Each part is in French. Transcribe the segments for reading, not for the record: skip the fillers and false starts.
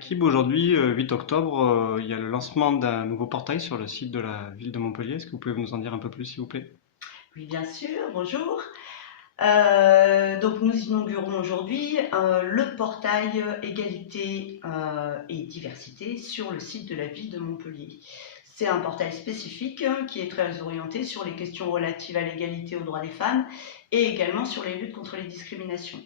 Kib, aujourd'hui, 8 octobre, il y a le lancement d'un nouveau portail sur le site de la ville de Montpellier. Est-ce que vous pouvez nous en dire un peu plus, s'il vous plaît? Oui, bien sûr, bonjour. Donc nous inaugurons aujourd'hui le portail égalité et diversité sur le site de la ville de Montpellier. C'est un portail spécifique qui est très orienté sur les questions relatives à l'égalité aux droits des femmes et également sur les luttes contre les discriminations.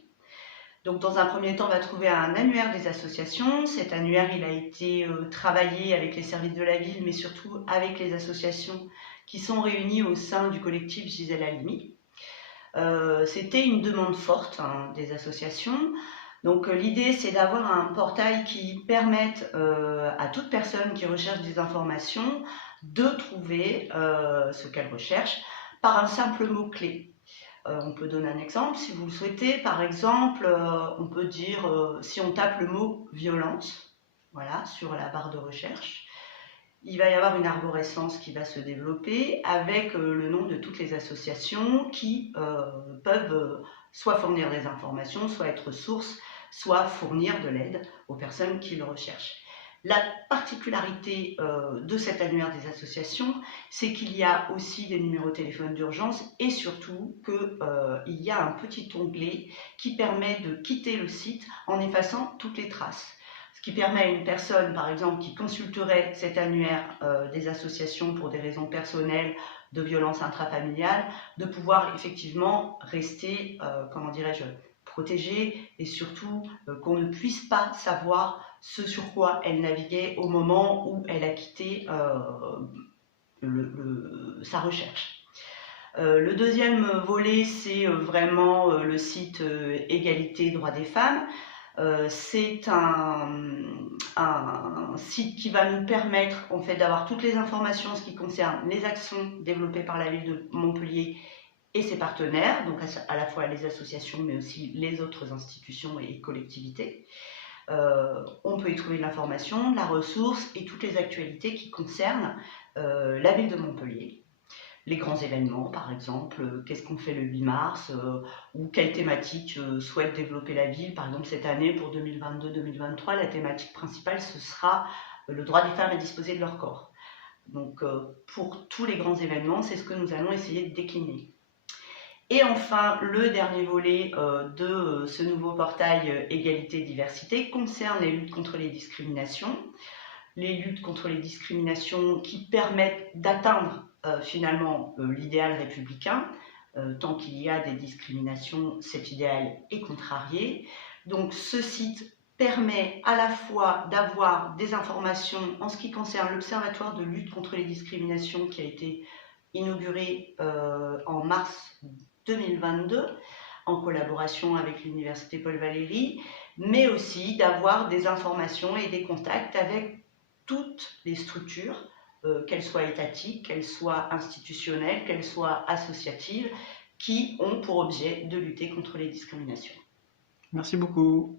Donc dans un premier temps, on va trouver un annuaire des associations. Cet annuaire, il a été travaillé avec les services de la ville, mais surtout avec les associations qui sont réunies au sein du collectif Gisèle Halimi. C'était une demande forte des associations. Donc l'idée, c'est d'avoir un portail qui permette à toute personne qui recherche des informations de trouver ce qu'elle recherche par un simple mot-clé. On peut donner un exemple si vous le souhaitez. Par exemple, on peut dire, si on tape le mot violence, voilà, sur la barre de recherche, il va y avoir une arborescence qui va se développer avec le nom de toutes les associations qui peuvent soit fournir des informations, soit être source, soit fournir de l'aide aux personnes qui le recherchent. La particularité de cet annuaire des associations, c'est qu'il y a aussi des numéros de téléphone d'urgence et surtout qu'il y a un petit onglet qui permet de quitter le site en effaçant toutes les traces. Ce qui permet à une personne, par exemple, qui consulterait cet annuaire des associations pour des raisons personnelles de violence intrafamiliale, de pouvoir effectivement rester, comment dirais-je, protégée et surtout qu'on ne puisse pas savoir ce sur quoi elle naviguait au moment où elle a quitté sa recherche. Le deuxième volet, c'est vraiment le site Égalité droits des femmes. C'est un site qui va nous permettre en fait d'avoir toutes les informations en ce qui concerne les actions développées par la ville de Montpellier et ses partenaires, donc à la fois les associations mais aussi les autres institutions et collectivités. On peut y trouver de l'information, de la ressource et toutes les actualités qui concernent la ville de Montpellier. Les grands événements, par exemple, qu'est-ce qu'on fait le 8 mars, ou quelle thématique souhaite développer la ville. Par exemple, cette année, pour 2022-2023, la thématique principale, ce sera le droit des femmes à disposer de leur corps. Donc, pour tous les grands événements, c'est ce que nous allons essayer de décliner. Et enfin, le dernier volet de ce nouveau portail Égalité et Diversité concerne les luttes contre les discriminations. Les luttes contre les discriminations qui permettent d'atteindre finalement l'idéal républicain. Tant qu'il y a des discriminations, cet idéal est contrarié. Donc ce site permet à la fois d'avoir des informations en ce qui concerne l'Observatoire de lutte contre les discriminations qui a été inauguré en mars 2022 en collaboration avec l'Université Paul Valéry, mais aussi d'avoir des informations et des contacts avec toutes les structures, qu'elles soient étatiques, qu'elles soient institutionnelles, qu'elles soient associatives, qui ont pour objet de lutter contre les discriminations. Merci beaucoup.